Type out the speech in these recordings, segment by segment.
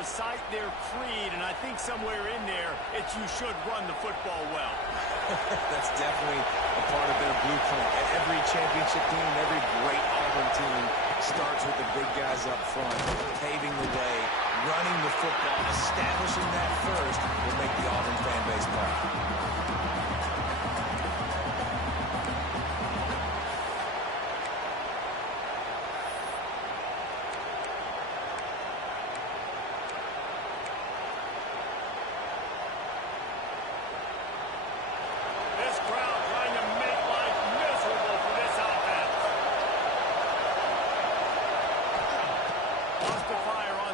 recite their creed, and I think somewhere in there, it's you should run the football well. That's definitely a part of their blueprint. Every championship team, every great Auburn team starts with the big guys up front, paving the way, running the football, establishing that first will make the Auburn fan base proud.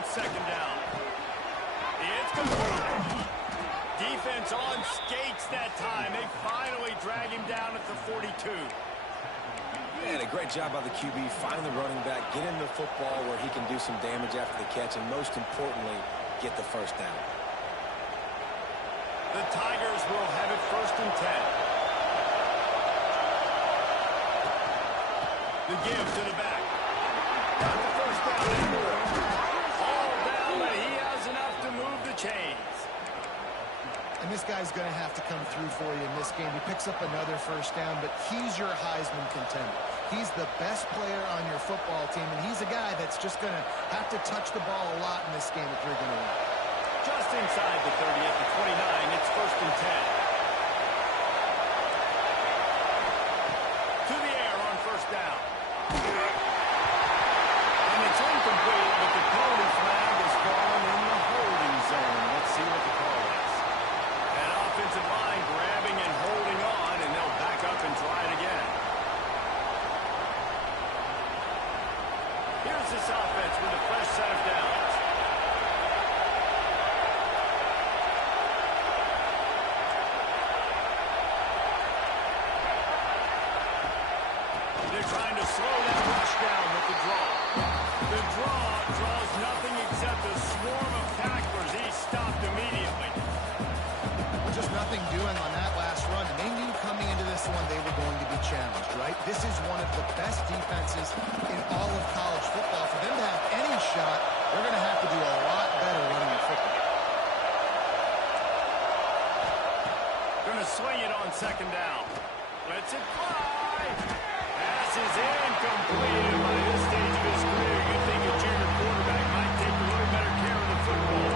Second down. It's complete. Defense on skates that time. They finally drag him down at the 42. And a great job by the QB. Find the running back, get him the football where he can do some damage after the catch, and most importantly, get the first down. The Tigers will have it 1st and 10. The give to the back. Got the first down and more. Chains. And this guy's going to have to come through for you in this game. He picks up another first down, but he's your Heisman contender. He's the best player on your football team, and he's a guy that's just going to have to touch the ball a lot in this game if you're going to win. Just inside the 30 at the 29, it's 1st and 10. To the air on first down. And it's incomplete, but the penalty flag is fallen in the holding zone. Let's see what the call is. An offensive line grabbing and holding on, and they'll back up and try it again. Here's this offense with a fresh set of downs. They're trying to slow that rush down with the draw. The draw draws nothing except a swarm of tacklers. He's stopped immediately. Just nothing doing on that last run, and they knew coming into this one they were going to be challenged, right? This is one of the best defenses in all of college football. For them to have any shot, they're going to have to do a lot better running the football. Going to swing it on 2nd down. Lets it fly. Pass is incomplete. And by this stage of his career, you'd think a junior quarterback might take a little better care of the football.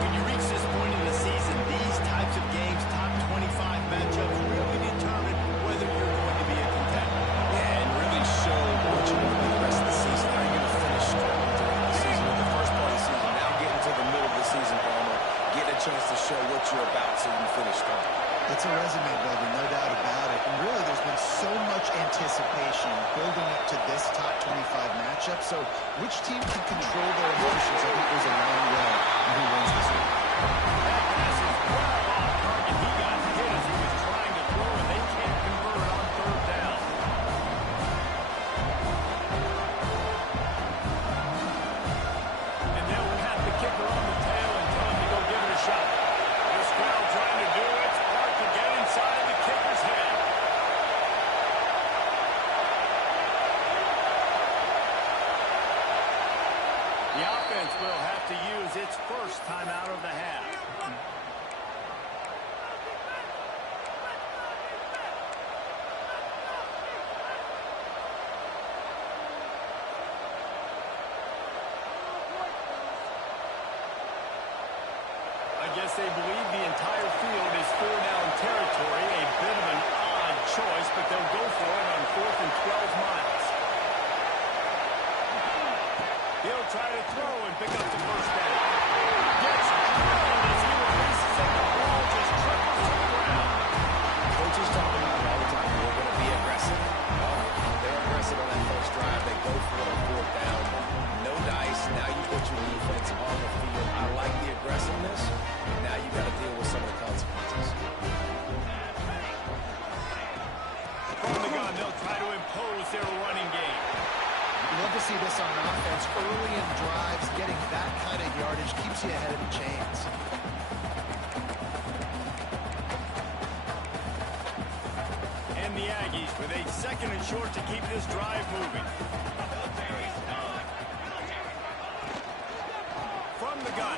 When you reach this point in the season, these types of games, top 25 matchups, really determine whether you're going to be a contender. Yeah, and really show what you want to be the rest of the season. How are you going to finish strong throughout the season? In the first part of the season, now getting to the middle of the season, Palmer, get a chance to show what you're about so you finish strong. It's a resume builder, no doubt about it. And really, there's been so much anticipation building up to this top 25 matchup. So which team can control their emotions, I think, goes a long way in who wins this one. That pass is well off target. He got hit as he was trying to throw, and they can't convert on 3rd down. And they'll pat the kicker on the tail and tell him to go give it a shot. This crowd trying to do its part to get inside the kicker's head. The offense will have to use its first timeout of the half. I guess they believe the entire field is 4-down territory. A bit of an odd choice, but they'll go for it on 4th and 12 miles. He'll try to throw and pick up the first down. Gets drilled as he releases it. The ball just triples to the ground. Coaches talk about it all the time. We're going to be aggressive. They're aggressive on that first drive. They go for it on 4th down. No dice. Now you put your defense on the field. I like the aggressiveness. Now you got to deal with some of the consequences. From the gun, they'll try to impose their running game. You love to see this on offense. Early in drives, getting that kind of yardage keeps you ahead of the chains. And the Aggies with a 2nd and short to keep this drive moving. From the gun,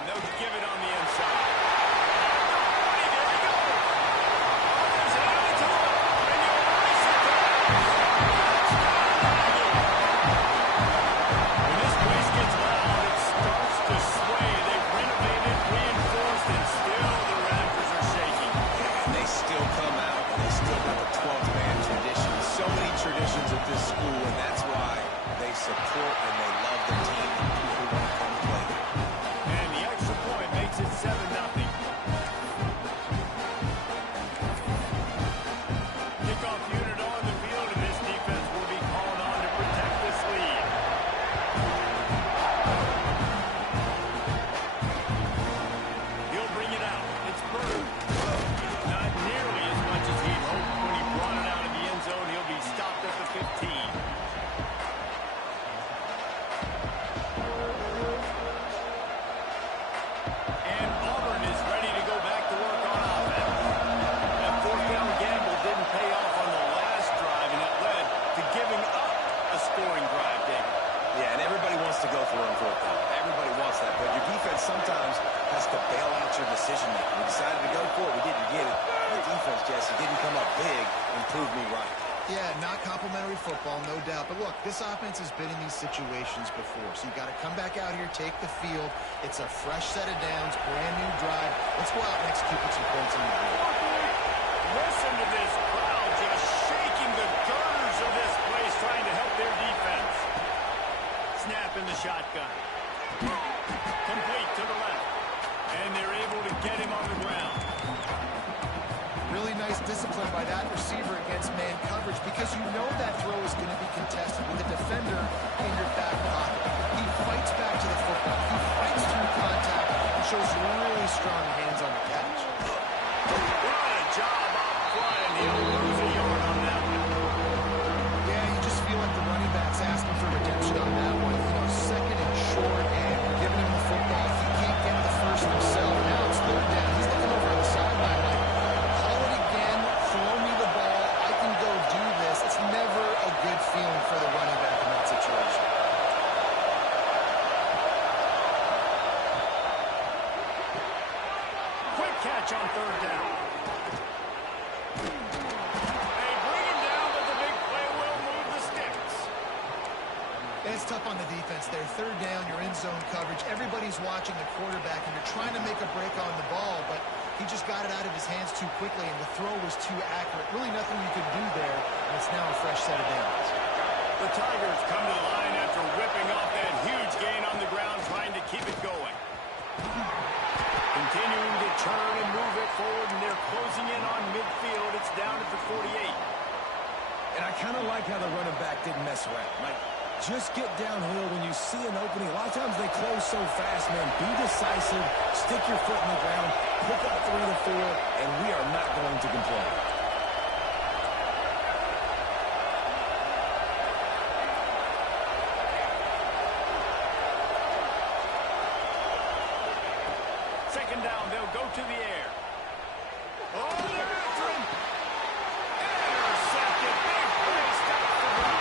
this offense has been in these situations before, so you got to come back out here, take the field. It's a fresh set of downs, brand new drive. Let's go out and execute with some points on the board. Listen to this crowd just shaking the girders of this place, trying to help their defense. Snap in the shotgun. Complete to the left. And they're able to get him on the ground. Really nice discipline by that receiver against man coverage, because you know that throw is going to be contested with a defender in your back pocket. He fights back to the football. He fights through contact and shows really strong hands on the catch. What a job up front, and he'll lose a yard on that one. Yeah, you just feel like the running back's asking for redemption on that one. You know, second and short, and you're giving him the football. He can't get the first himself. Now it's third down. He's looking over on the sideline like, call it again, throw me the ball, I can go do this. It's never a good feeling for the running back in that situation. Quick catch on third down. They bring him down, but the big play will move the sticks. It's tough on the defense there. Third down, you're in zone coverage. Everybody's watching the quarterback, and you're trying to make a break on the ball, but he just got it out of his hands too quickly, and the throw was too accurate. Really nothing you could do there, and it's now a fresh set of downs. The Tigers come to the line after whipping off that huge gain on the ground, trying to keep it going. Continuing to turn and move it forward, and they're closing in on midfield. It's down at the 48. And I kind of like how the running back didn't mess around. Like, just get downhill when you see an opening. A lot of times they close so fast, man. Be decisive, stick your foot in the ground, pick up 3 to 4, and we are not going to complain. Second down, they'll go to the air. Oh, they're after him. Intercepted. Big play. Stop the run.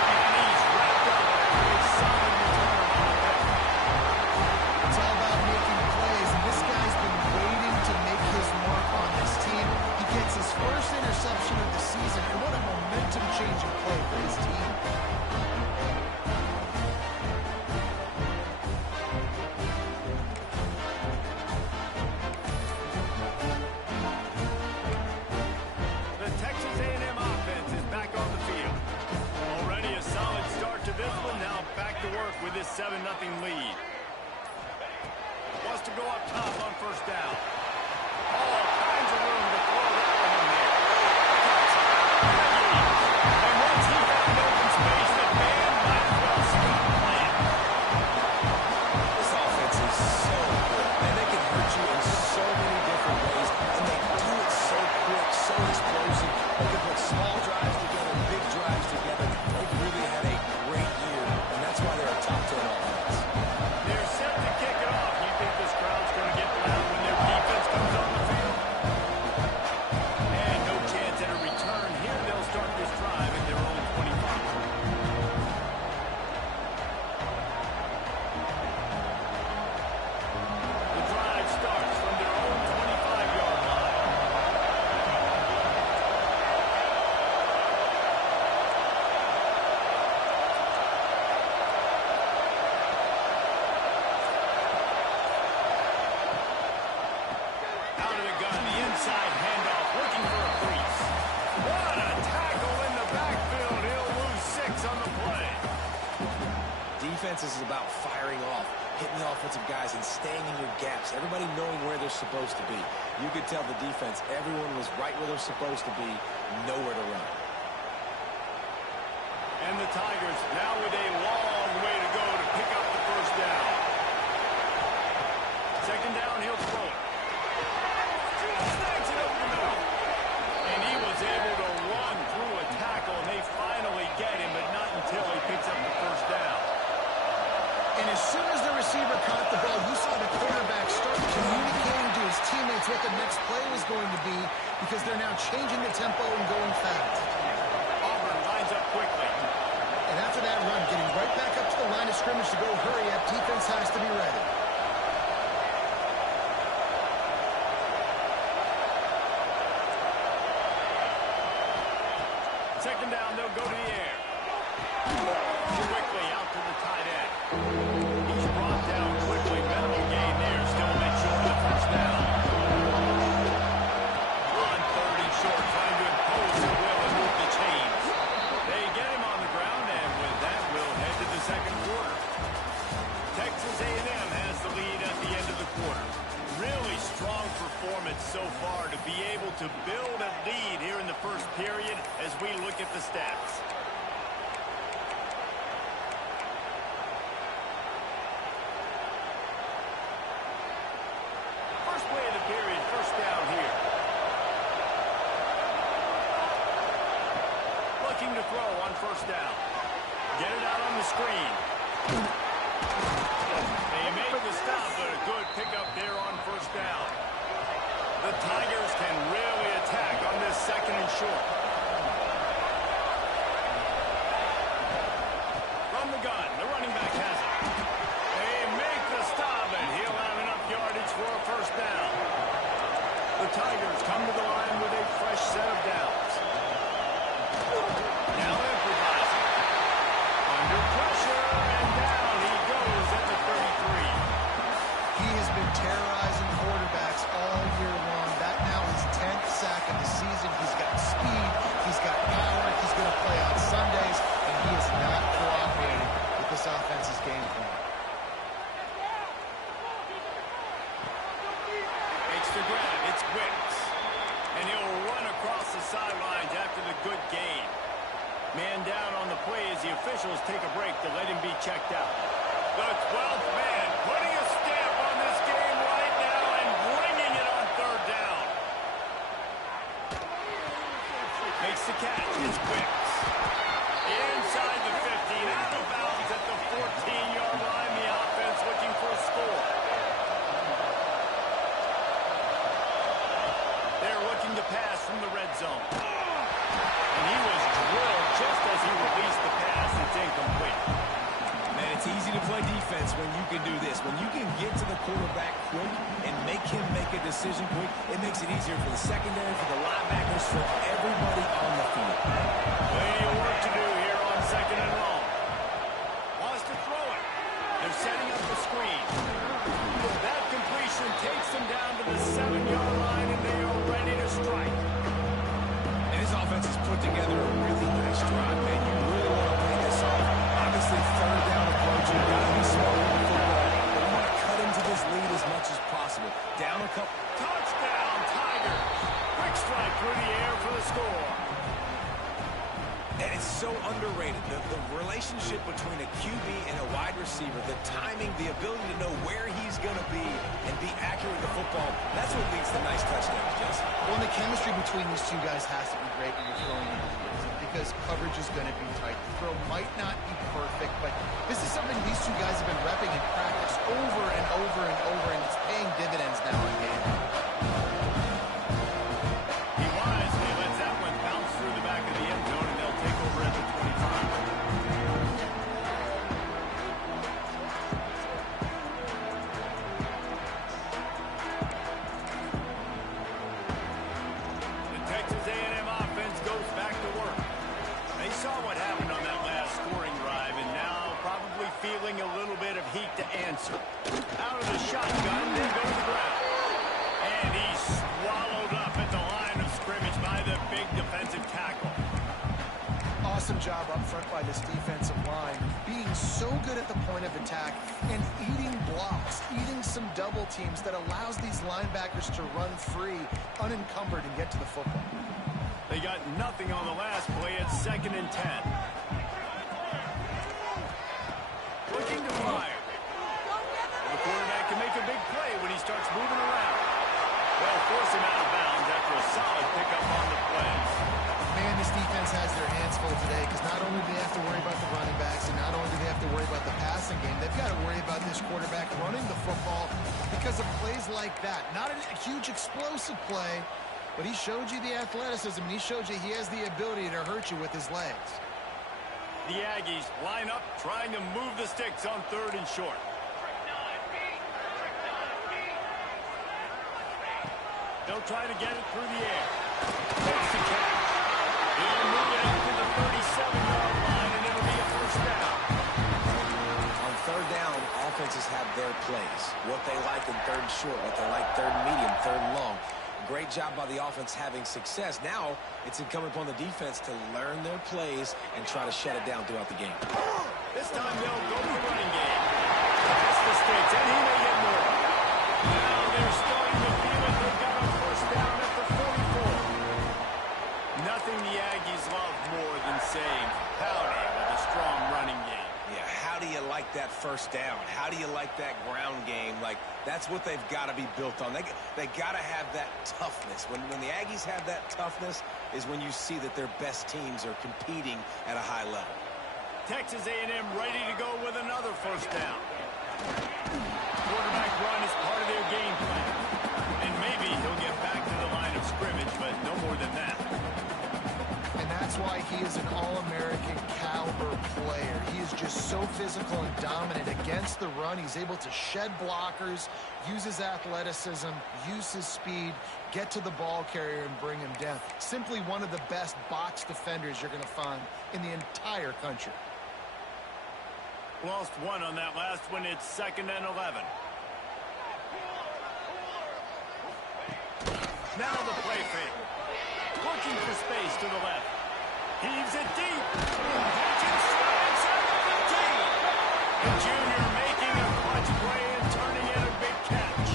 And he's wrapped up a really solid return on the play. It's all about making plays, and this guy's been waiting to make his mark on this team. He gets his first interception of the season, and what a momentum-changing play for his team. The Texas A&M offense is back on the field. Already a solid start to this one. Now back to work with this 7-0 lead. Wants to go up top on first down. All kinds of room to throw that one in there. And once he found open space, the man might as well stop playing. This offense is so good, and they can hurt you in so many different ways, and they do it so quick, so explosive. They can put small drives together, big drives together. They've really had a great year, and that's why they're a top 10 offense. They're set to kick it off. You think this crowd's going to get loud when their defense comes on the field? And no chance at a return. Here they'll start this drive at their own 25. The drive starts from their own 25-yard line. Out of the gun, the inside handoff, looking for a crease. What a tackle in the backfield. He'll lose 6 on the play. Defense is about firing off, hitting the offensive guys, and staying in your gaps. Everybody knowing where they're supposed to be. You could tell the defense, everyone was right where they're supposed to be, nowhere to run. And the Tigers now with a long way to go to pick up the first down. Second down, he'll throw it. Snags it over the middle. And he was able to run through a tackle, and they finally get him, but not until he picks up the first down. And as soon as the receiver caught the ball, you saw the quarterback start communicating to his teammates what the next play was going to be, because they're now changing the tempo and going fast. Auburn lines up quickly. And after that run, getting right back up to the line of scrimmage to go hurry up, defense has to be ready. Second down, they'll go to the air. Quickly out to the tight end. He's brought down quickly. Minimal gain there. Still makes short of the first down. On 3rd and short, trying to impose their will and move the chains. They get him on the ground, and with that, we'll head to the second quarter. Texas A&M has the lead at the end of the quarter. Really strong performance so far to be able to build a lead here in the first period as we look at the stats. First play of the period, first down here. Looking to throw on first down. Get it out on the screen. They make the stop, but a good pickup there on first down. The Tigers can really attack on this 2nd and short. From the gun, the running back has it. They make the stop, and he'll have enough yardage for a first down. The Tigers come to the line with a fresh set of downs. Now improvising. Under pressure, and down he goes at the 33. He has been terrorizing quarterbacks all year long. That now is 10th sack of the season. He's got speed. He's got power. He's going to play on Sundays, and he is not cooperating with this offense's game plan. Makes the grab. It's Wicks. And he'll run across the sidelines after the good gain. Man down on the play as the officials take a break to let him be checked out. The 12th man putting a stamp on this game right now and bringing it on 3rd down. Makes the catch. It's Wicks. Inside the 15, out of bounds at the 14-yard line. The offense looking for a score. They're looking to pass from the red zone. And he was drilled just as he released the pass. It's incomplete. Man, it's easy to play defense when you can do this. When you can get to the quarterback quick and make him make a decision quick, it makes it easier for the secondary, for the linebackers, for everybody on the field. Plenty of work to do here on 2nd and long. Wants to throw it. They're setting up the screen. That completion takes them down to the 7-yard line, and they are ready to strike. And his offense has put together a really nice drive, man. You really want to play this off. Obviously, 3rd down approach. You've got to be smart with the football. But you want to cut into this lead as much as possible. Down a couple. Touchdown, Tigers. Quick strike through the air for the score. And it's so underrated. The relationship between a QB and a wide receiver, the timing, the ability to know where he's going to be and be accurate with the football, that's what leads to nice touchdowns, Jesse. Well, the chemistry between these two guys has to be great when you're throwing into the season because coverage is going to be tight. The throw might not be perfect, but this is something these two guys have been repping in practice over and over and over, and it's paying dividends now in game. He wisely lets that one bounce through the back of the end zone, and they'll take over at the 25. The Texas A&M offense goes back to work. They saw what happened on that last scoring drive, and now probably feeling a little bit of heat to answer. Out of the shotgun, they go to the ground. And he's swallowed up at the line of scrimmage by the big defensive tackle. Awesome job up front by this defensive line, being so good at the point of attack and eating blocks, eating some double teams that allows these linebackers to run free, unencumbered, and get to the football. They got nothing on the last play at 2nd and 10. Looking to fire. The quarterback can make a big play when he starts moving around. They'll force him out of bounds after a solid pickup on the play. Man, this defense has their hands full today because not only do they have to worry about the running backs and not only do they have to worry about the passing game, they've got to worry about this quarterback running the football because of plays like that. Not a huge explosive play, but he showed you the athleticism, and he showed you he has the ability to hurt you with his legs. The Aggies line up, trying to move the sticks on 3rd and short. They'll try to get it through the air. Makes the catch. He'll move it up to the 37-yard line, and it'll be a their plays, what they like in third and short, what they like third and medium, third and long. Great job by the offense having success. Now it's incumbent upon the defense to learn their plays and try to shut it down throughout the game. This time they'll go for the running game. That's the sticks, and he may get more. Now they're starting to feel it. They've got a first down at the 44. Nothing the Aggies love more than saying howdy with a strong running game. Yeah, how do you like that first down? How do you like that ground game? Like, that's what they've got to be built on. They got to have that toughness. When the Aggies have that toughness is when you see that their best teams are competing at a high level. Texas A&M ready to go with another first down. Quarterback run is part of their game plan. And maybe he'll get back to the line of scrimmage, but no more than that. And that's why he is an All-American caliber player. He is just so physical and dominant against the run. He's able to shed blockers, use his athleticism, use his speed, get to the ball carrier and bring him down. Simply one of the best box defenders you're going to find in the entire country. Lost one on that last one. It's 2nd and 11. Now the play fake. Looking for space to the left. Heaves it deep. Catches straight inside the 15. The junior making a clutch play and turning in a big catch.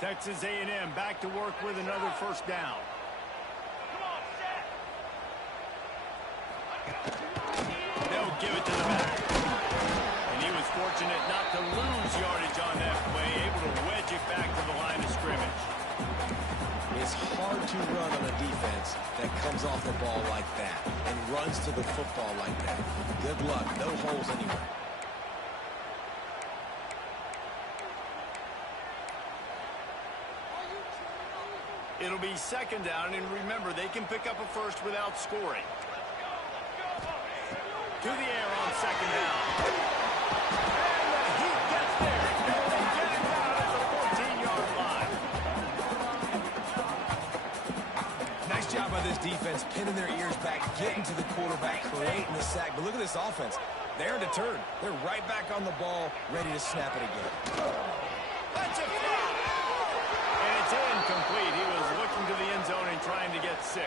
Texas A&M back to work with another first down. They'll give it to the back. And he was fortunate not to lose yardage on that play, able to wedge it back to the line of scrimmage. It's hard to run on a defense that comes off the ball like that and runs to the football like that. Good luck. No holes anywhere. It'll be 2nd down, and remember, they can pick up a first without scoring. To the air on 2nd down. And the heat gets there. And they get it down at the 14-yard line. Nice job by this defense, pinning their ears back, getting to the quarterback, creating the sack. But look at this offense. They're deterred. They're right back on the ball, ready to snap it again. That's a flop. And it's incomplete. He was looking to the end zone and trying to get 6.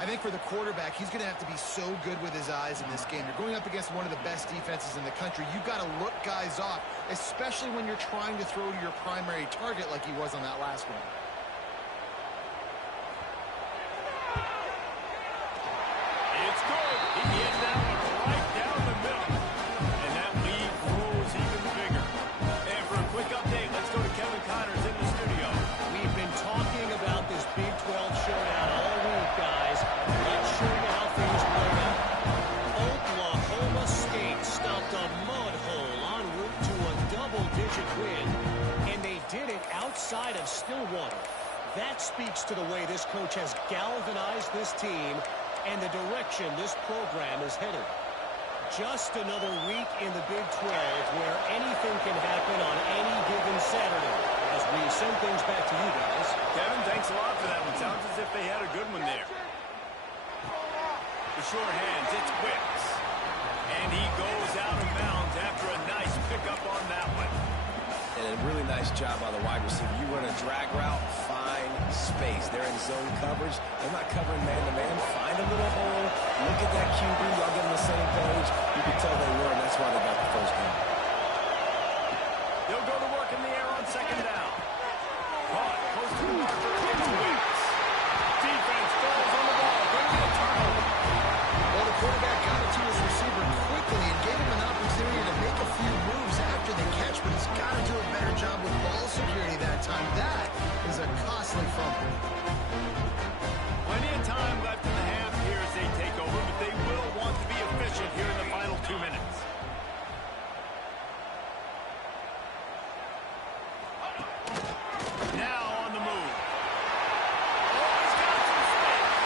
I think for the quarterback, he's going to have to be so good with his eyes in this game. You're going up against one of the best defenses in the country. You've got to look guys off, especially when you're trying to throw to your primary target like he was on that last one. It's good. He hit that one right down the middle. And that lead grows even bigger. And for a quick update, let's go to Kevin Connors in the studio. We've been talking about this Big 12 showdown all week, guys. Let's show you how things played out. Oklahoma State stopped a mud hole en route to a double-digit win, and they did it outside of Stillwater. That speaks to the way this coach has galvanized this team and the direction this program is headed. Just another week in the Big 12 where anything can happen on any given Saturday. As we send things back to you guys. Kevin, thanks a lot for that one. Sounds as if they had a good one there. The short hands, it's Wicks. And he goes out of bounds after a nice pickup on that one. And a really nice job by the wide receiver. You run a drag route, find space. They're in zone coverage. They're not covering man-to-man. Find a little hole. Look at that QB. Y'all get on the same page. You can tell they were, and that's why they got the first down. They'll go to work in the air on 2nd down. Caught close to the marker. It's Wicks. Defense falls on the ball. Going to be a turnover. Well, the quarterback got it to his receiver quickly and gave him an opportunity to make a few moves after the catch, but he's got to do a better job with ball security that time. That is a costly fumble. Plenty of time left in the half here as they take over, but they will want to be efficient here in the final 2 minutes. Now on the move. Oh, he's got some space.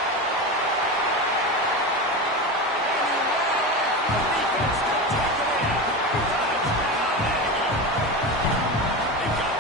And he ran the defense to take it in. Touchdown, Aggie. They've got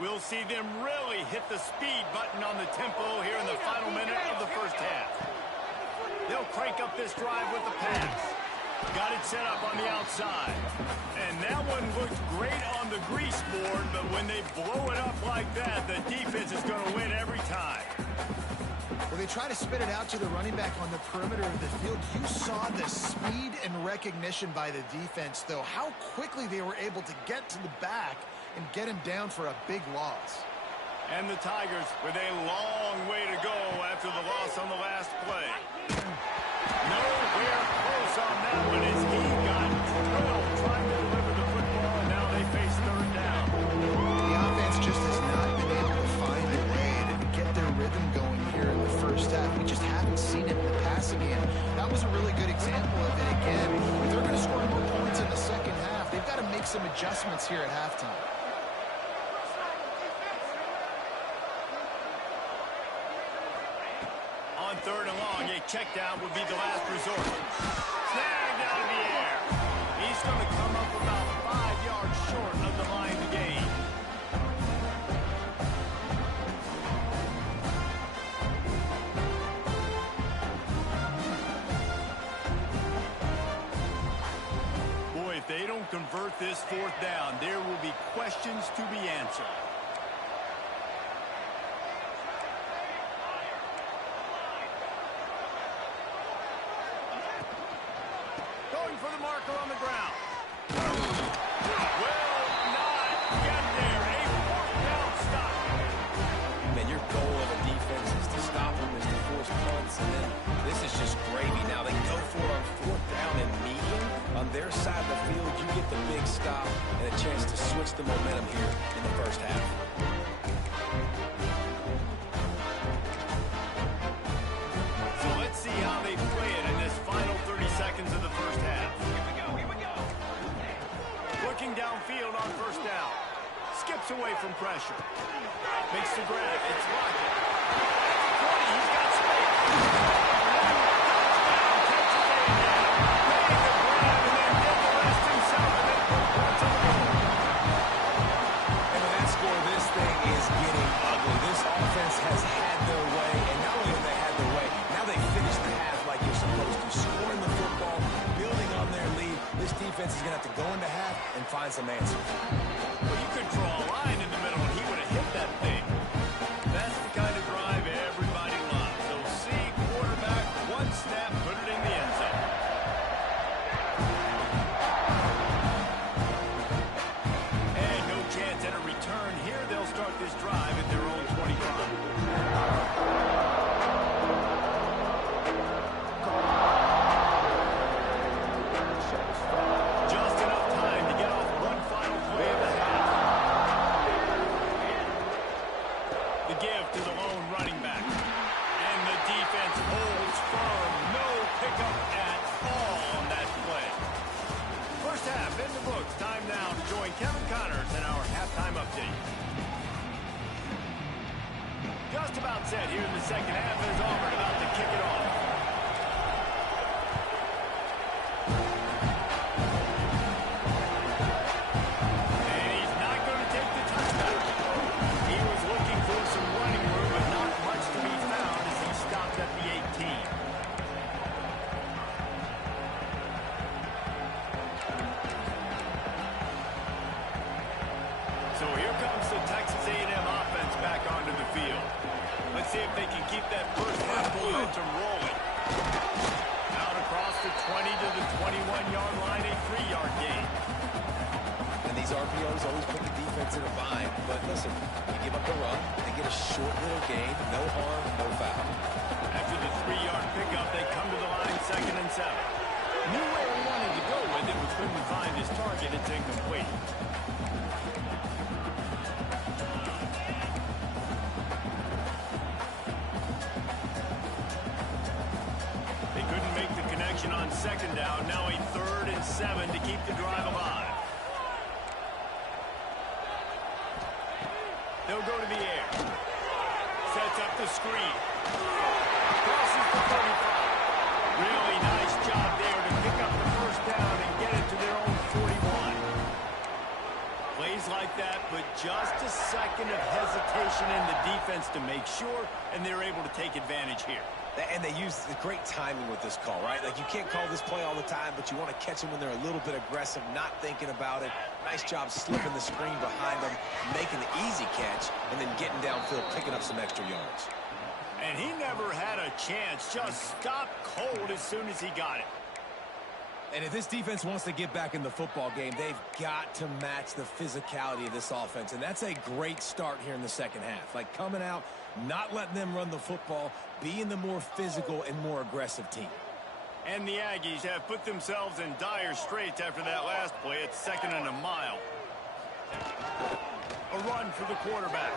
We'll see them really hit the speed button on the tempo here in the final minute of the first half. They'll crank up this drive with the pass. Got it set up on the outside. And that one looked great on the grease board, but when they blow it up like that, the defense is going to win every time. Well, they try to spit it out to the running back on the perimeter of the field. You saw the speed and recognition by the defense, though, how quickly they were able to get to the back and get him down for a big loss. And the Tigers with a long way to go after the loss on the last play. Nowhere close on that one as he got drilled trying to deliver the football, and now they face third down. The offense just has not been able to find a way to get their rhythm going here in the first half. We just haven't seen it in the passing game. That was a really good example of it again. If they're going to score more points in the second half, they've got to make some adjustments here at halftime. On third and long, a check down would be the last resort. Snagged out of the air. He's going to come up about 5 yards short of the line to gain. Boy, if they don't convert this fourth down, there will be questions to be answered. For the marker on the ground. Will not get there. A fourth down stop. Man, your goal of a defense is to stop them, is to force punts, and then this is just gravy. Now they go for it on fourth down and medium. On their side of the field, you get the big stop and a chance to switch the momentum here in the first half. So let's see how they play it in this final 30 seconds of the first half. Looking downfield on first down. Skips away from pressure. Makes the grab. It's Lockett. 20. He's got space. Catches A&M. Made the grab and then did the rest himself and then put points on the board. And with that score, this thing is getting ugly. This offense has had their way, and not only have they had their way, now they finish the half like you're supposed to. Scoring the football, building on their lead. This defense is going to have to go into half and find some answers. Well, you could draw a line in the middle and he would have hit that thing. That's the kind of drive everybody loves. So see quarterback, one snap, put it in the end zone. And no chance at a return here. They'll start this drive at their own 25. Just about set here in the second half as Auburn about to kick it off. And he's not going to take the touchdown. He was looking for some running room, but not much to be found as he stopped at the 18. So here comes the Texas A&M offense back onto the field. Let's see if they can keep that first half momentum rolling. Out across the 20 to the 21-yard line, a 3-yard gain. And these RPOs always put the defense in a bind. But listen, you give up the run, they get a short little gain, no harm, no foul. After the 3-yard pickup, they come to the line 2nd and 7. Knew where he wanted to go with it, but couldn't find his target. It's incomplete. On 2nd down, now a 3rd and 7 to keep the drive alive. They'll go to the air. Sets up the screen. Crosses the 35. Really nice job there to pick up the first down and get it to their own 41. Plays like that, but just a second of conditioning the defense to make sure, and they're able to take advantage here. And they use the great timing with this call, right? Like, you can't call this play all the time, but you want to catch them when they're a little bit aggressive, not thinking about it. Nice job slipping the screen behind them, making the easy catch, and then getting downfield, picking up some extra yards. And he never had a chance. Just stopped cold as soon as he got it. And if this defense wants to get back in the football game, they've got to match the physicality of this offense. And that's a great start here in the second half. Like, coming out, not letting them run the football, being the more physical and more aggressive team. And the Aggies have put themselves in dire straits after that last play. It's 2nd and a mile. A run for the quarterback.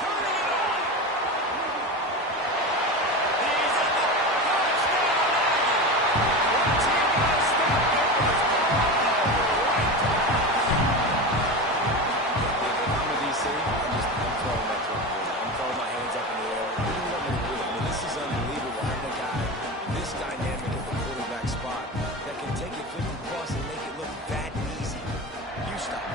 Turning it on. He's in the touchdown, Aggie. What's he got to stop there? Right to the house. If I'm a DC, I'm throwing that to him. I'm throwing my hands up in the air. I mean, this is unbelievable. Having a guy this dynamic at the quarterback spot that can take it 50+ and make it look that easy. You stop.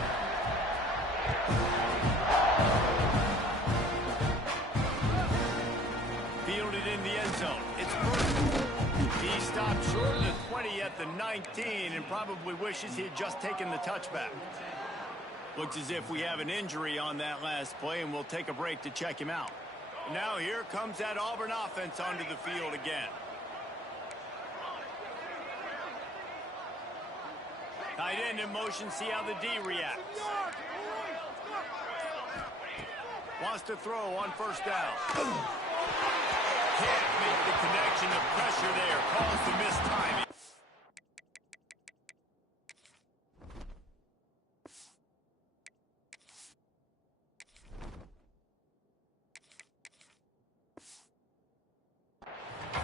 Fielded in the end zone. It's perfect. He stopped short of the 20 at the 19 and probably wishes he had just taken the touchback. Looks as if we have an injury on that last play, and we'll take a break to check him out. Now here comes that Auburn offense onto the field again. Tight end in motion, see how the D reacts. Wants to throw on 1st down. Can't make the connection. The pressure there calls the missed timing.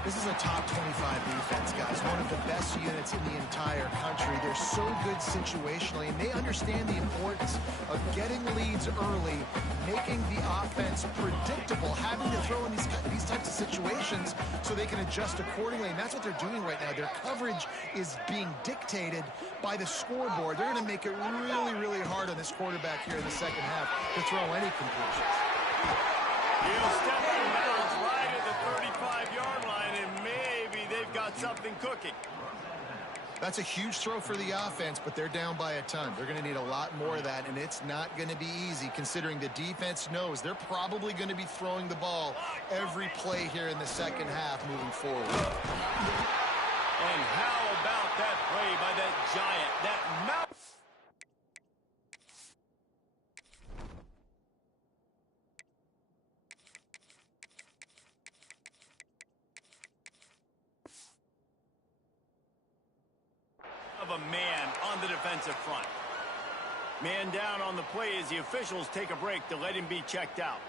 This is a top 25 defense, guys. One of the best units in the entire country. They're so good situationally, and they understand the importance of getting leads early, making the offense predictable, having to throw in these types of situations so they can adjust accordingly. And that's what they're doing right now. Their coverage is being dictated by the scoreboard. They're going to make it really, really hard on this quarterback here in the second half to throw any conclusions. He'll step in bounds right at the 35-yard line, and maybe they've got something cooking. That's a huge throw for the offense, but they're down by a ton. They're going to need a lot more of that, and it's not going to be easy considering the defense knows they're probably going to be throwing the ball every play here in the second half moving forward. And how about that play by that giant, that mountain? Of a man on the defensive front. Man down on the play as the officials take a break to let him be checked out.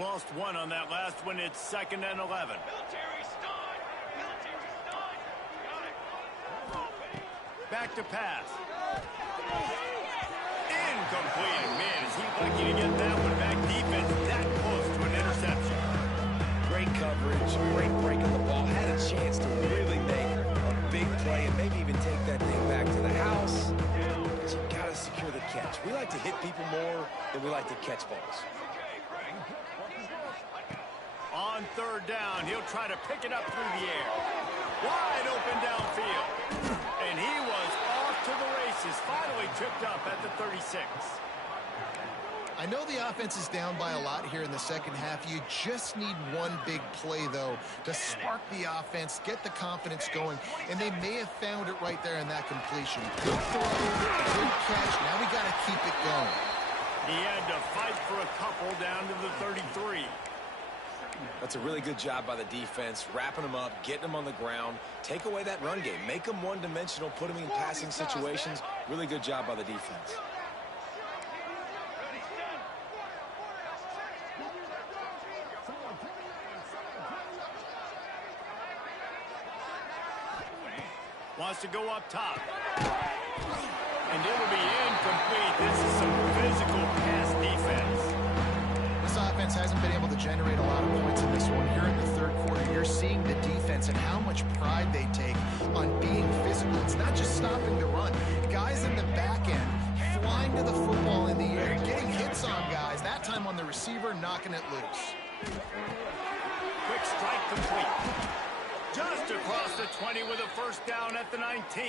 Lost one on that last one. It's 2nd and 11. Back to pass. Incomplete. Man, is he lucky to get that one back. Defense that close to an interception. Great coverage, great breaking the ball. Had a chance to really make a big play and maybe even take that thing back to the house. But you got to secure the catch. We like to hit people more than we like to catch balls. On 3rd down, he'll try to pick it up through the air. Wide open downfield. And he was off to the races, finally tripped up at the 36. I know the offense is down by a lot here in the second half. You just need one big play, though, to spark the offense, get the confidence going, and they may have found it right there in that completion. Good throw, good catch. Now we got to keep it going. He had to fight for a couple down to the 33. That's a really good job by the defense, wrapping them up, getting them on the ground, take away that run game, make them one-dimensional, put them in passing situations. Really good job by the defense. Wants to go up top. And it'll be incomplete. This is some physical pass defense. This offense hasn't been able to generate a lot of points in this one. Here in the third quarter, you're seeing the defense and how much pride they take on being physical. It's not just stopping the run. Guys in the back end flying to the football in the air, getting hits on guys, that time on the receiver, knocking it loose. Quick strike complete. Just across the 20 with a first down at the 19.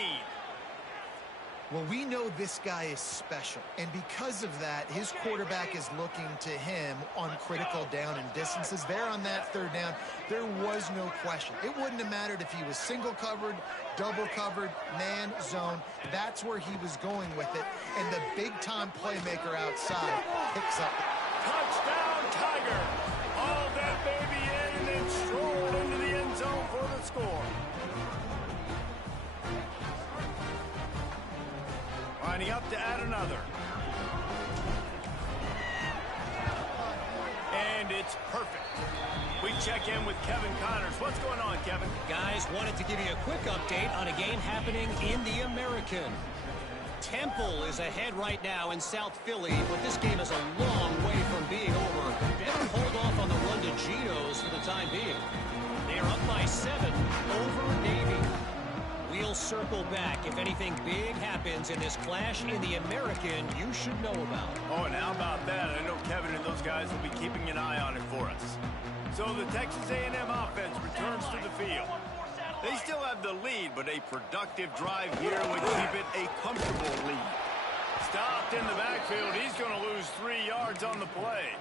Well, we know this guy is special, and because of that, his quarterback is looking to him on critical down and distances. There on that third down, there was no question. It wouldn't have mattered if he was single covered, double covered, man, zone. That's where he was going with it, and the big-time playmaker outside picks up. Touchdown, Tiger! All that baby in and then strolled into the end zone for the score. Lining up to add another. And it's perfect. We check in with Kevin Connors. What's going on, Kevin? Guys, wanted to give you a quick update on a game happening in the American. Temple is ahead right now in South Philly, but this game is a long way from being over. Better hold off on the run to Geno's for the time being. They are up by 7 over Navy. We'll circle back. If anything big happens in this clash in the American, you should know about. Oh, and how about that? I know Kevin and those guys will be keeping an eye on it for us. So the Texas A&M offense returns to the field. They still have the lead, but a productive drive here would keep it a comfortable lead. Stopped in the backfield. He's going to lose 3 yards on the play.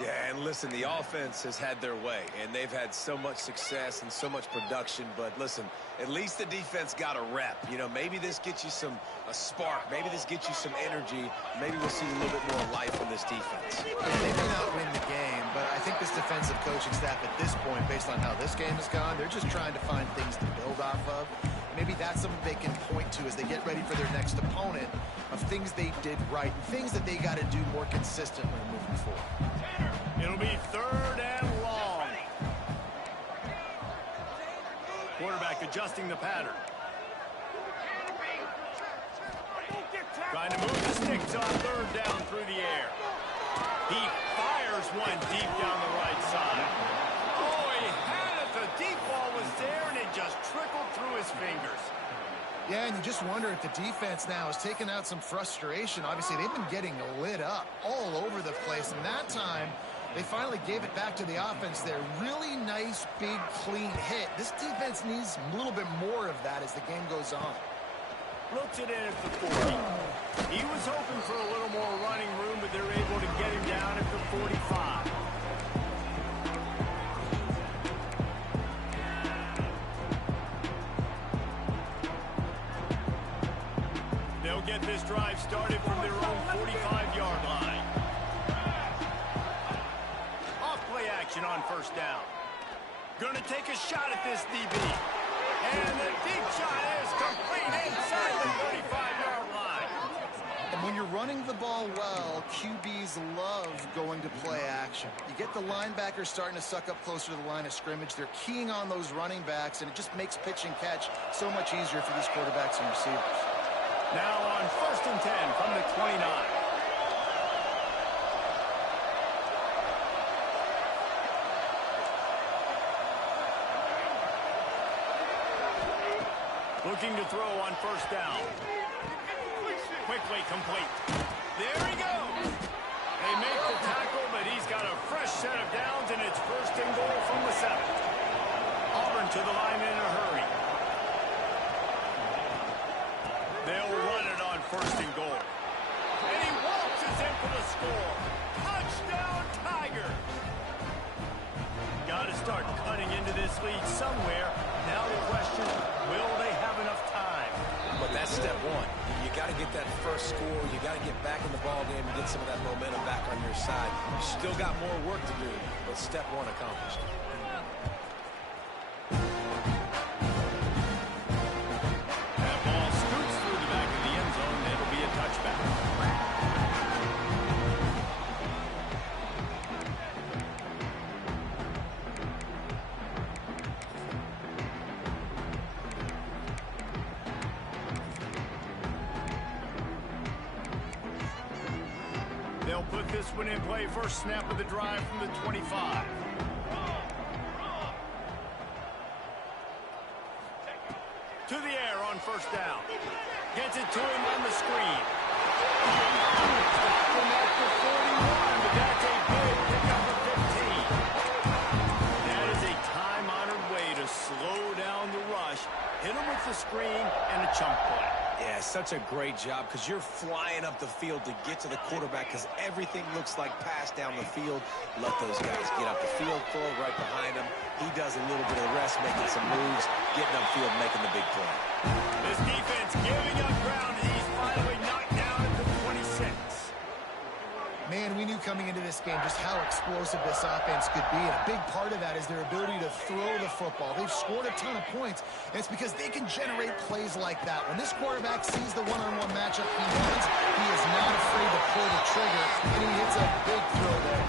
Yeah, and listen, the offense has had their way, and they've had so much success and so much production. But listen, at least the defense got a rep. You know, maybe this gets you a spark. Maybe this gets you some energy. Maybe we'll see a little bit more life in this defense. Yeah, they may not win the game, but I think this defensive coaching staff at this point, based on how this game has gone, they're just trying to find things to build off of. Maybe that's something they can point to as they get ready for their next opponent of things they did right and things that they got to do more consistently moving forward. It'll be 3rd and long. Quarterback adjusting the pattern. Trying to move the sticks on 3rd down through the air. He fires one deep down the right side. Oh, he had it. The deep ball was there, and it just trickled through his fingers. Yeah, and you just wonder if the defense now has taken out some frustration. Obviously, they've been getting lit up all over the place, and that time they finally gave it back to the offense there. Really nice, big, clean hit. This defense needs a little bit more of that as the game goes on. Looks it in at the 40. He was hoping for a little more running room, but they're able to get him down at the 45. They'll get this drive started from their own 45-yard line. Off-play action on 1st down. Going to take a shot at this DB. And the deep shot is complete inside the 35-yard line. And when you're running the ball well, QBs love going to play action. You get the linebackers starting to suck up closer to the line of scrimmage. They're keying on those running backs, and it just makes pitch and catch so much easier for these quarterbacks and receivers. Now on 1st and 10 from the 29. Looking to throw on 1st down. Quickly complete. There he goes. They make the tackle, but he's got a fresh set of downs, and it's 1st and goal from the 7. Auburn to the line in a hurry. They'll run it on 1st and goal. And he waltzes in for the score. Touchdown, Tiger. Got to start cutting into this lead somewhere. Now the question, will they have enough time? But that's step one. You got to get that first score. You got to get back in the ball game and get some of that momentum back on your side. You still got more work to do, but step one accomplished. That ball scoots through the back of the end zone, and it'll be a touchback. They'll put this one in play. First snap of the drive from the 25. To the air on 1st down. Gets it to him on the screen. Stopped him at the 41, but that's a big pickup of 15. That is a time-honored way to slow down the rush, hit him with the screen, and a chunk play. Yeah, such a great job because you're flying up the field to get to the quarterback because everything looks like pass down the field. Let those guys get up the field, throw it right behind him. He does a little bit of the rest, making some moves, getting upfield, making the big play. This defense giving up ground, and he's finally knocked down at the 26. Man, we knew coming into this game just how explosive this offense could be, and a big part of that is their ability to throw the football. They've scored a ton of points, and it's because they can generate plays like that. When this quarterback sees the one-on-one matchup he wants, he is not afraid to pull the trigger, and he hits a big throw there.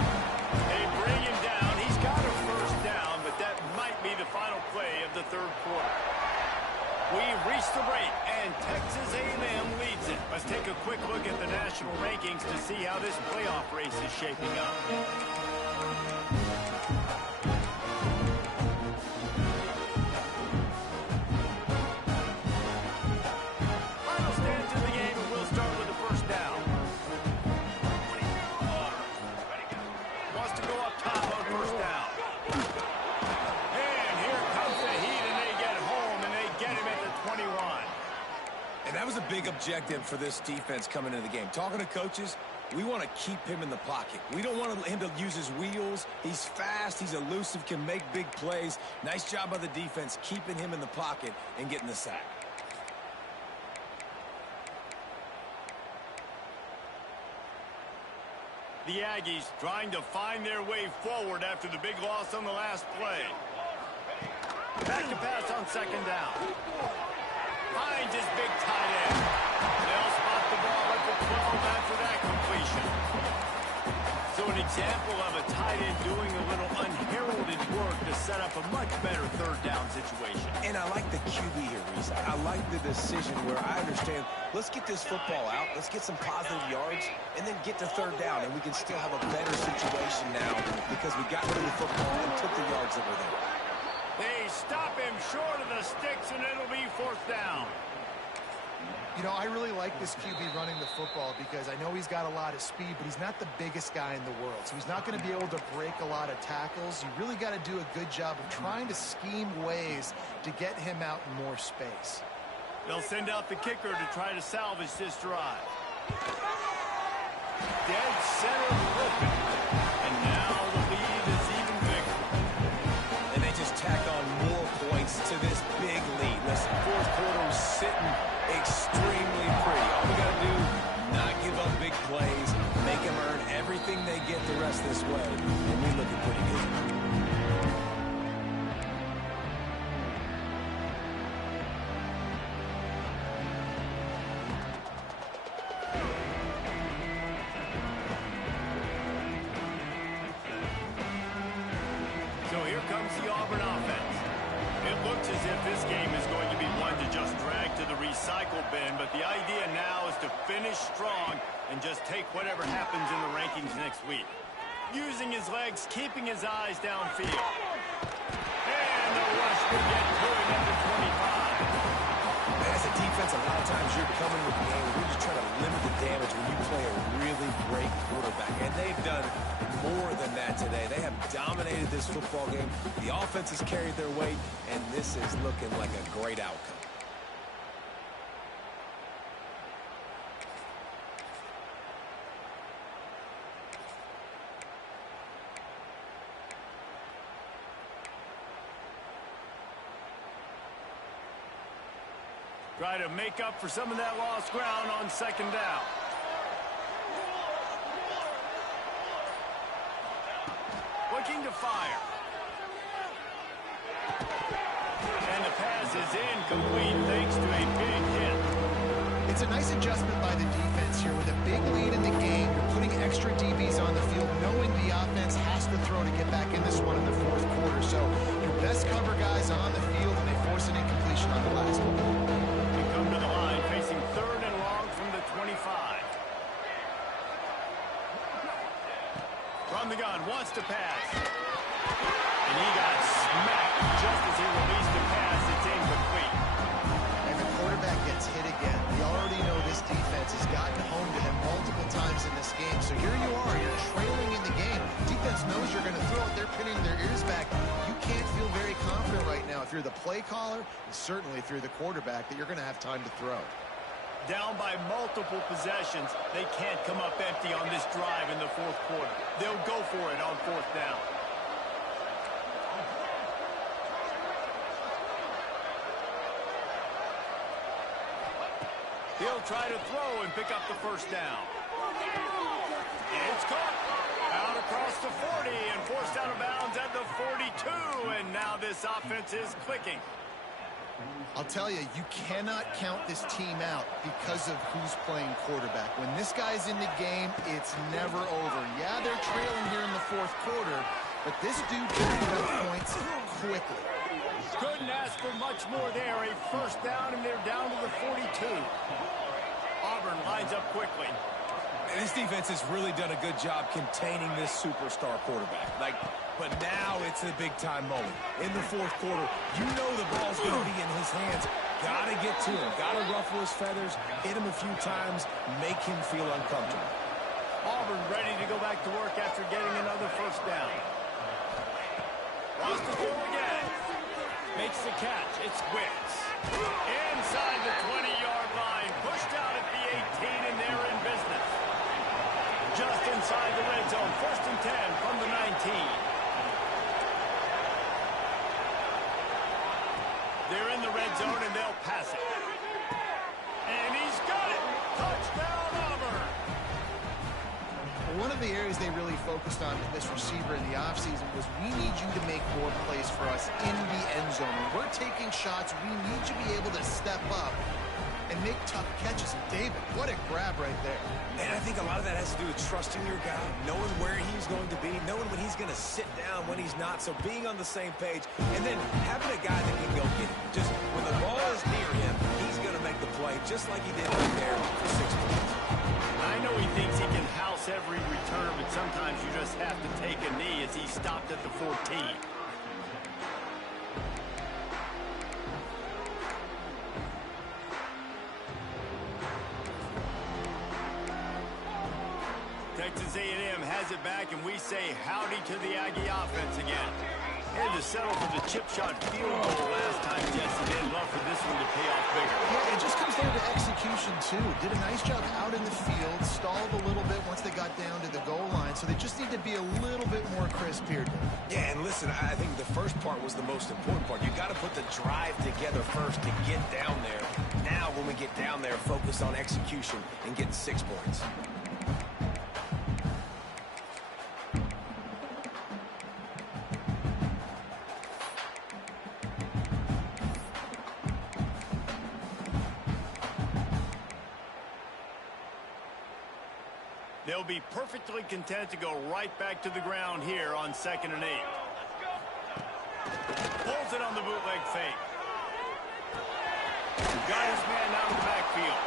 They bring him down. He's got a first down, but that might be the final play of the third quarter. We've reached the break, and Texas A&M leads it. Let's take a quick look at the national rankings to see how this playoff race is shaping up. Final stands in the game, and we'll start with the first down. Wants to go up top on first down. And here comes the heat, and they get home, and they get him at the 21. And that was a big objective for this defense coming into the game. Talking to coaches, we want to keep him in the pocket. We don't want him to use his wheels. He's fast. He's elusive, can make big plays. Nice job by the defense keeping him in the pocket and getting the sack. The Aggies trying to find their way forward after the big loss on the last play. Back to pass on second down. Finds his big tight end. They'll spot the ball at the 12 after that completion. So an example of a tight end doing a little unheralded work to set up a much better third down situation. And I like the QB here, Reese. I like the decision where I understand, let's get this football out, let's get some positive yards, and then get to third down, and we can still have a better situation now because we got rid of the football and took the yards that were there. They stop him short of the sticks, and it'll be fourth down. You know, I really like this QB running the football because I know he's got a lot of speed, but he's not the biggest guy in the world. So he's not going to be able to break a lot of tackles. You really got to do a good job of trying to scheme ways to get him out in more space. They'll send out the kicker to try to salvage this drive. Dead center open. And now the lead is even bigger. And they just tack on more points to this big lead. Listen, fourth quarter was sitting extremely pretty. All we got to do, not give up big plays, make them earn everything they get the rest this way, and we looking pretty good. So here comes the Auburn offense. It looks as if this game is going to be one to just drag to the recycle bin, but the idea now is to finish strong and just take whatever happens in the rankings next week. Using his legs, keeping his eyes downfield. And the rush will get to him at the 25. As a defense, a lot of times you're coming with the game. We're just trying to limit the damage when you play a really great quarterback. And they've done more than that today. They have dominated this football game. The offense has carried their weight, and this is looking like a great outcome. Try to make up for some of that lost ground on second down. Looking to fire. And the pass is incomplete thanks to a big hit. It's a nice adjustment by the defense here. With a big lead in the game, you're putting extra DBs on the field, knowing the offense has to throw to get back in this one in the fourth quarter. So your best cover guys on the field, and they force an incompletion on the last one. They come to the line facing third and long from the 25. From the gun, wants to pass. And he got smacked just as he released the pass. It's incomplete. And the quarterback gets hit again. We already know this defense has gotten home you're the play caller, and certainly if you're the quarterback, that you're going to have time to throw. Down by multiple possessions, they can't come up empty on this drive in the fourth quarter. They'll go for it on fourth down. He'll try to throw and pick up the first down. It's caught. Out across the 40 and forced out of bounds at the 42. And now this offense is clicking. I'll tell you, you cannot count this team out because of who's playing quarterback. When this guy's in the game, it's never over. Yeah, they're trailing here in the fourth quarter, but this dude can pick up points quickly. Couldn't ask for much more there. A first down, and they're down to the 42. Auburn lines up quickly. And this defense has really done a good job containing this superstar quarterback. But now it's a big-time moment. In the fourth quarter, you know the ball's going to be in his hands. Got to get to him. Got to ruffle his feathers, hit him a few times, make him feel uncomfortable. Auburn ready to go back to work after getting another first down. Wants to throw again. Makes the catch. It's Wicks. Inside the 20-yard line. Pushed out at the 18, and they're in business. Just inside the red zone. First and 10 from the 19. They're in the red zone, and they'll pass it. And he's got it. Touchdown, Auburn. One of the areas they really focused on with this receiver in the offseason was we need you to make more plays for us in the end zone. When we're taking shots, we need you to be able to step up and make tough catches. And David, what a grab right there. And I think a lot of that has to do with trusting your guy, knowing where he's going to be, knowing when he's going to sit down, when he's not. So being on the same page, and then having a guy that can go get it. Just when the ball is near him, he's going to make the play, just like he did right there for 6 points. I know he thinks he can house every return, but sometimes you just have to take a knee as he stopped at the 14. Texas A&M has it back, and we say howdy to the Aggie offense again. Had to settle for the chip shot field goal last time, Jesse. They'd love for this one to pay off bigger. Yeah, it just comes down to execution, too. Did a nice job out in the field, stalled a little bit once they got down to the goal line, so they just need to be a little bit more crisp here. Yeah, and listen, I think the first part was the most important part. You got to put the drive together first to get down there. Now, when we get down there, focus on execution and getting 6 points. They'll be perfectly content to go right back to the ground here on 2nd and 8. Pulls it on the bootleg fake. Got his man out of the backfield.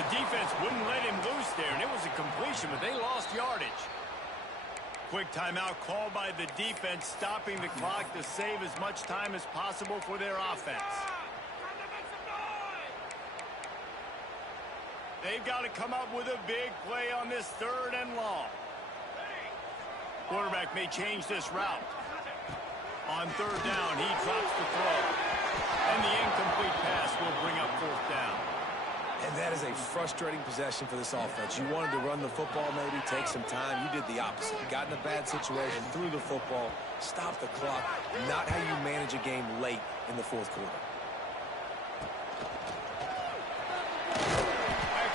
The defense wouldn't let him loose there, and it was a completion, but they lost yardage. Quick timeout called by the defense, stopping the clock to save as much time as possible for their offense. They've got to come up with a big play on this 3rd and long. Quarterback may change this route. On 3rd down, he drops the throw. And the incomplete pass will bring up 4th down. And that is a frustrating possession for this offense. You wanted to run the football, maybe take some time. You did the opposite. You got in a bad situation, threw the football, stopped the clock. Not how you manage a game late in the 4th quarter.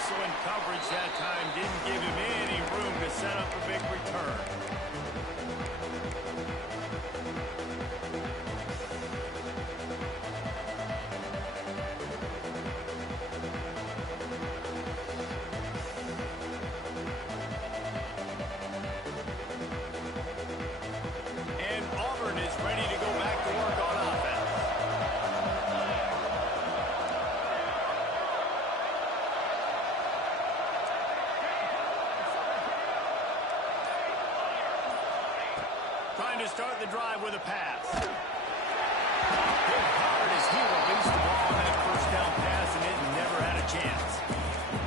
Excellent coverage that time. Didn't give him any room to set up a big return. And Auburn is ready to go back to work on offense. Trying to start the drive with a pass. Hit hard as he released the ball on that first down pass, and it never had a chance.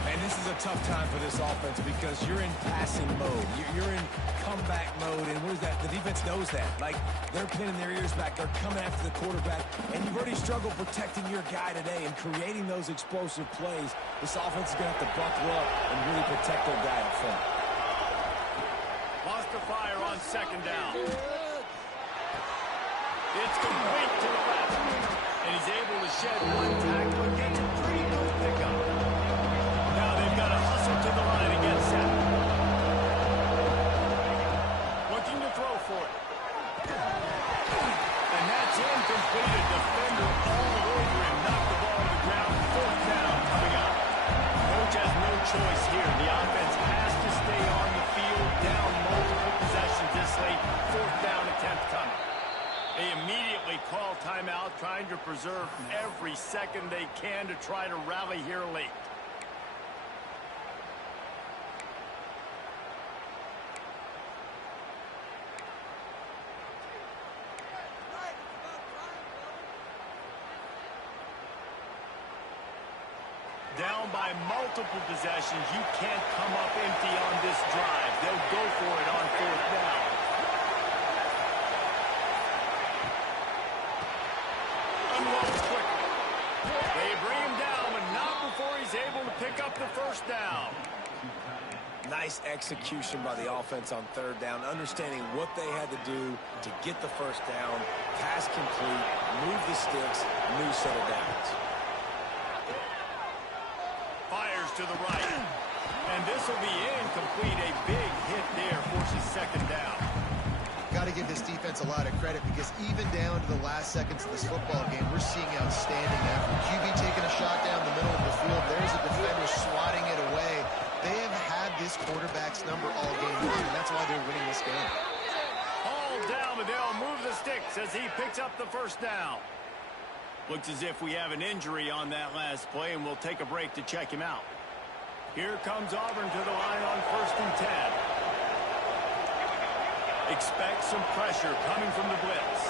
And this is a a tough time for this offense because you're in passing mode. You're in comeback mode, and what is that? The defense knows that. Like, they're pinning their ears back. They're coming after the quarterback, and you've already struggled protecting your guy today and creating those explosive plays. This offense is going to have to buckle up and really protect their guy up front. Lost the fire on second down. It's complete to the left, and he's able to shed one tackle and gets a pretty good pickup. Now they've got to hustle to the line and get set. Looking to throw for it. And that's incomplete. A defender all over him. Knocked the ball to the ground. Fourth down coming up. Coach has no choice here. The offense has to stay on the field, down multiple possessions this late. Fourth down attempt coming. They immediately call timeout, trying to preserve every second they can to try to rally here late. Down by multiple possessions, you can't come up empty on this drive. They'll go for it on fourth down. Unloads quickly. They bring him down, but not before he's able to pick up the first down. Nice execution by the offense on third down, understanding what they had to do to get the first down, pass complete, move the sticks, new set of downs. Fires to the right. And this will be incomplete. A big hit there forces second down. Got to give this defense a lot of credit because even down to the last seconds of this football game, we're seeing outstanding effort. QB taking a shot down the middle of the field. There's a defender swatting it away. They have had this quarterback's number all game long, and that's why they're winning this game. All down, but they'll move the sticks as he picks up the first down. Looks as if we have an injury on that last play, and we'll take a break to check him out. Here comes Auburn to the line on 1st and 10. Expect some pressure coming from the blitz.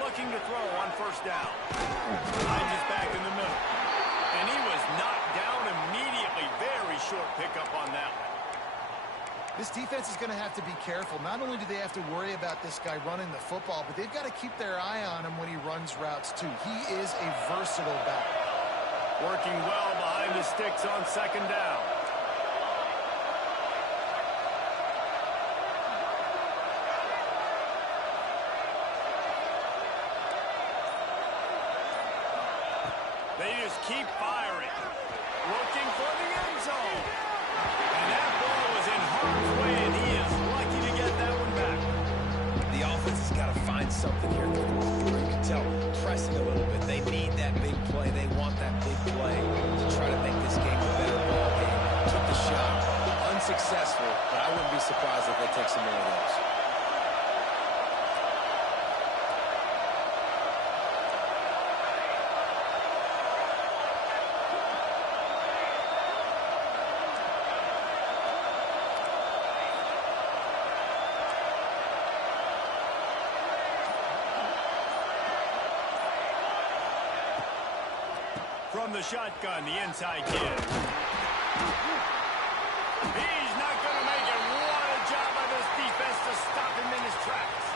Looking to throw on first down. Finds his back in the middle. And he was knocked down immediately. Very short pickup on that one. This defense is going to have to be careful. Not only do they have to worry about this guy running the football, but they've got to keep their eye on him when he runs routes too. He is a versatile back. Working well behind the sticks on second down. They just keep firing. Looking for the end zone. And that ball was in harm's way, and he is lucky to get that one back. The offense has got to find something here in the fourth quarter. You can tell pressing a little bit. They need that big play. They want that big play to try to make this game a better ball game. Took the shot. Unsuccessful, but I wouldn't be surprised if they take some more of those. From the shotgun, the inside kid. He's not going to make it. What a job by this defense to stop him in his tracks.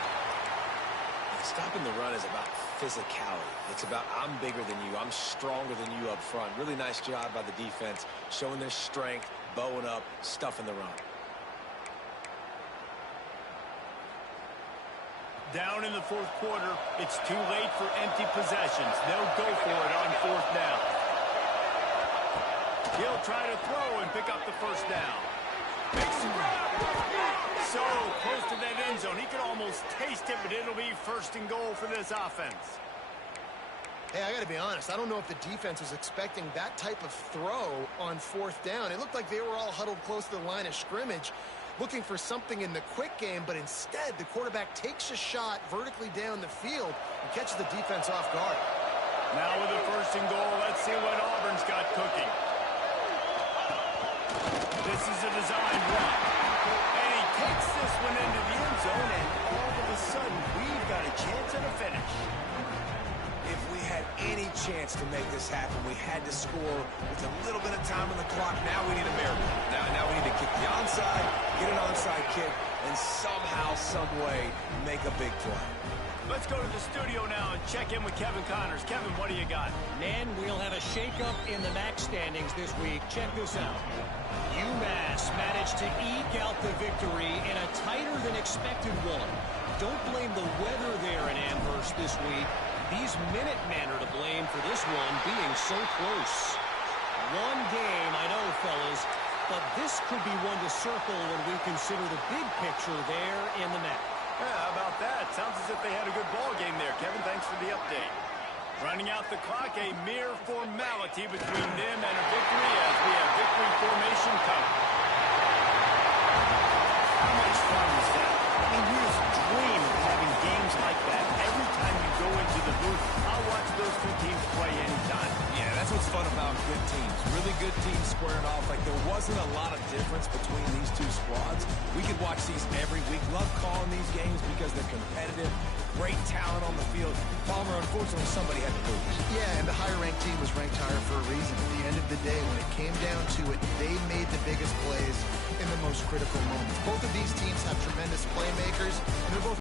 Stopping the run is about physicality. It's about I'm bigger than you. I'm stronger than you up front. Really nice job by the defense, showing their strength, bowing up, stuffing the run. Down in the fourth quarter, it's too late for empty possessions. They'll go for it on fourth down. He'll try to throw and pick up the first down. Makes the grab. So close to that end zone. He could almost taste it, but it'll be first and goal for this offense. Hey, I got to be honest. I don't know if the defense was expecting that type of throw on fourth down. It looked like they were all huddled close to the line of scrimmage, looking for something in the quick game, but instead the quarterback takes a shot vertically down the field and catches the defense off guard. Now with a first and goal, let's see what Auburn's got cooking. This is a design run. And he takes this one into the end zone, and all of a sudden, we've got a chance at a finish. if we had any chance to make this happen, we had to score with a little bit of time on the clock. Now we need a miracle. Now we need to kick the onside, get an onside kick, and somehow, some way, make a big play. Let's go to the studio now and check in with Kevin Connors. Kevin, what do you got? Man, we'll have a shakeup in the MAC standings this week. Check this out. UMass managed to eke out the victory in a tighter than expected one. Don't blame the weather there in Amherst this week. These Minutemen are to blame for this one being so close. One game, I know, fellas, but this could be one to circle when we consider the big picture there in the MAC. Yeah, how about that? Sounds as if they had a good ball game there. Kevin, thanks for the update. Running out the clock, a mere formality between them and a victory as we have victory formation coming. How much fun is that? I mean, you just dream of having games like that every time you go into the booth. I'll watch those two teams play anytime. Yeah, that's what's fun about good teams. Really good teams squaring off. Like, there wasn't a lot of difference between these two squads. We could watch these every week. Love calling these games because they're competitive. Great talent on the field. Palmer, unfortunately, somebody had to lose. Yeah, and the higher-ranked team was ranked higher for a reason. At the end of the day, when it came down to it, they made the biggest plays in the most critical moments. Both of these teams have tremendous playmakers, and they're both